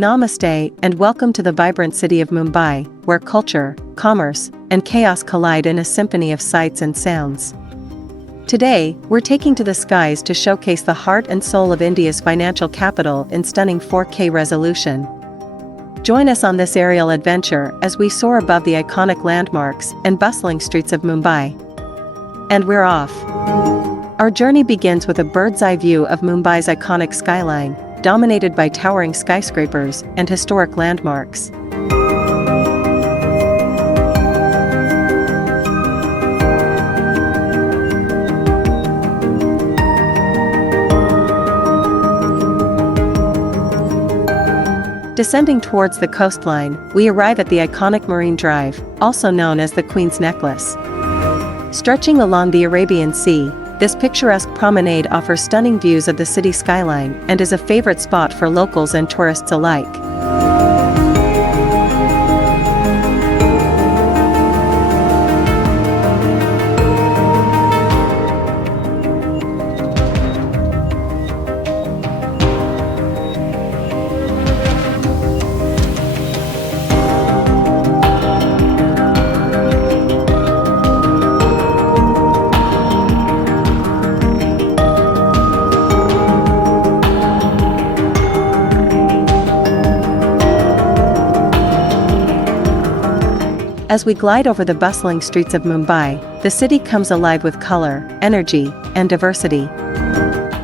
Namaste and welcome to the vibrant city of Mumbai, where culture, commerce, and chaos collide in a symphony of sights and sounds. Today, we're taking to the skies to showcase the heart and soul of India's financial capital in stunning 4K resolution. Join us on this aerial adventure as we soar above the iconic landmarks and bustling streets of Mumbai. And we're off. Our journey begins with a bird's-eye view of Mumbai's iconic skyline, dominated by towering skyscrapers and historic landmarks. Descending towards the coastline, we arrive at the iconic Marine Drive, also known as the Queen's Necklace. Stretching along the Arabian Sea, this picturesque promenade offers stunning views of the city skyline and is a favorite spot for locals and tourists alike. As we glide over the bustling streets of Mumbai, the city comes alive with color, energy, and diversity.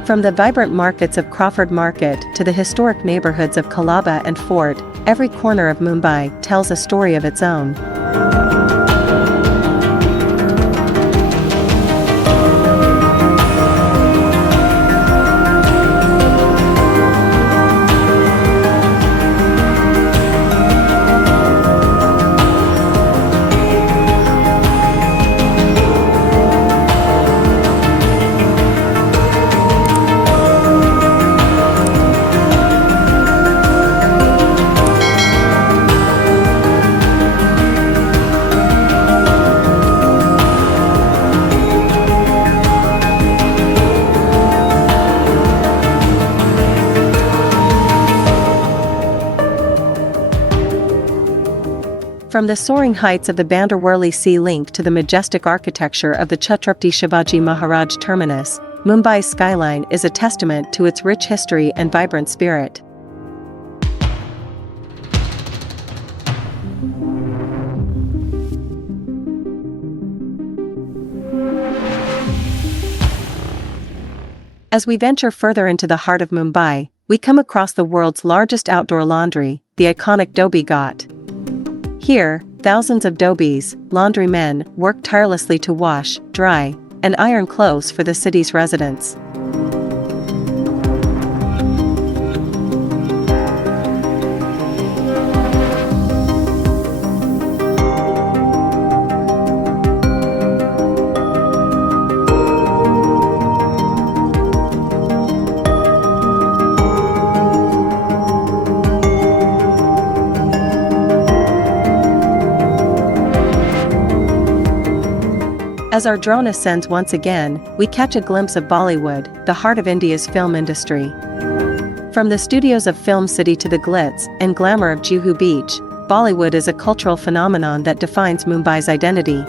From the vibrant markets of Crawford Market to the historic neighborhoods of Colaba and Fort, every corner of Mumbai tells a story of its own. From the soaring heights of the Bandarwarli Sea Link to the majestic architecture of the Chhatrapati Shivaji Maharaj Terminus, Mumbai's skyline is a testament to its rich history and vibrant spirit. As we venture further into the heart of Mumbai, we come across the world's largest outdoor laundry, the iconic Dhobi Ghat. Here, thousands of dhobis, laundrymen, work tirelessly to wash, dry, and iron clothes for the city's residents. As our drone ascends once again, we catch a glimpse of Bollywood, the heart of India's film industry. From the studios of Film City to the glitz and glamour of Juhu Beach, Bollywood is a cultural phenomenon that defines Mumbai's identity.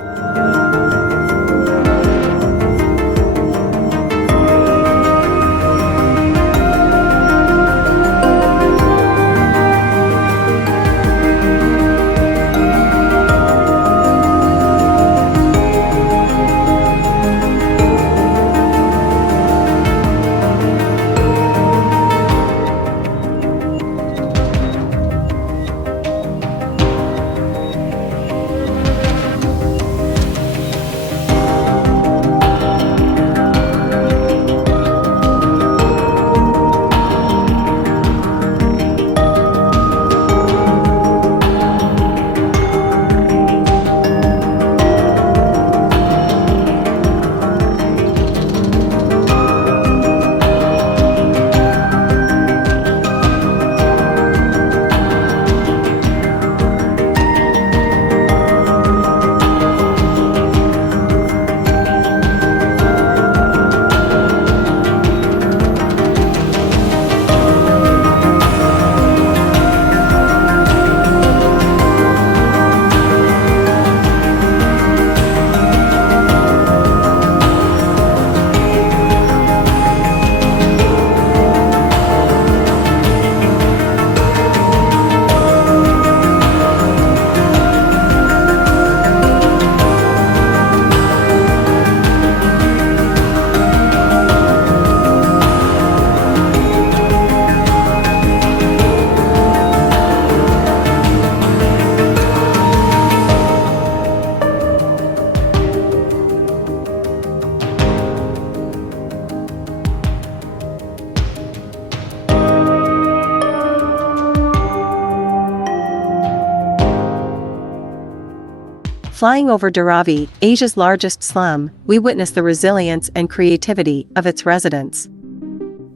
Flying over Dharavi, Asia's largest slum, we witness the resilience and creativity of its residents.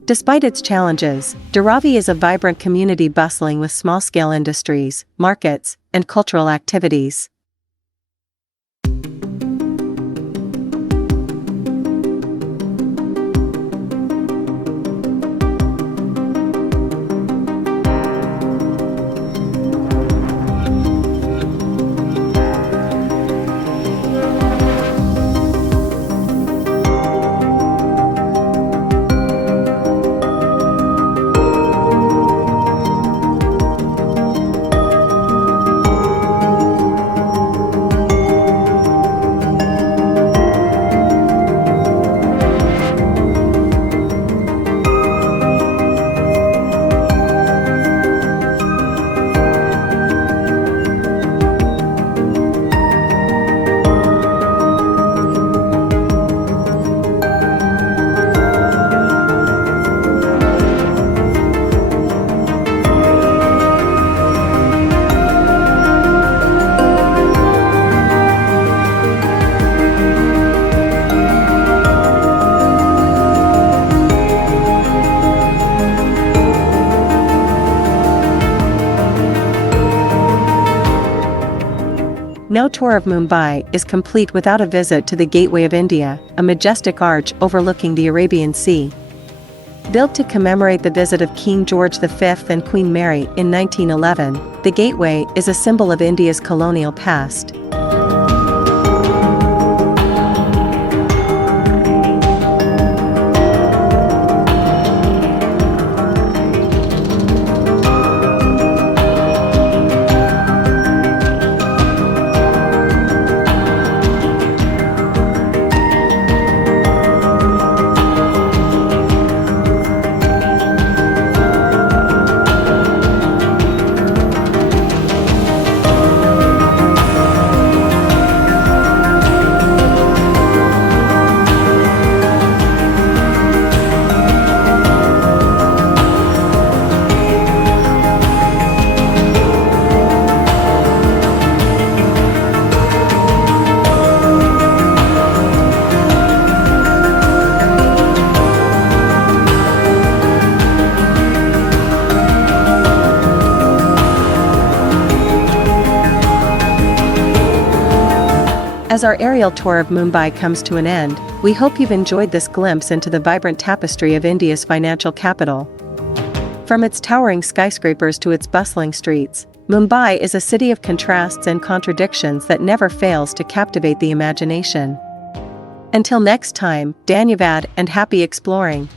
Despite its challenges, Dharavi is a vibrant community bustling with small-scale industries, markets, and cultural activities. No tour of Mumbai is complete without a visit to the Gateway of India, a majestic arch overlooking the Arabian Sea. Built to commemorate the visit of King George V and Queen Mary in 1911, the Gateway is a symbol of India's colonial past. As our aerial tour of Mumbai comes to an end, we hope you've enjoyed this glimpse into the vibrant tapestry of India's financial capital. From its towering skyscrapers to its bustling streets, Mumbai is a city of contrasts and contradictions that never fails to captivate the imagination. Until next time, Dhanyavad and happy exploring.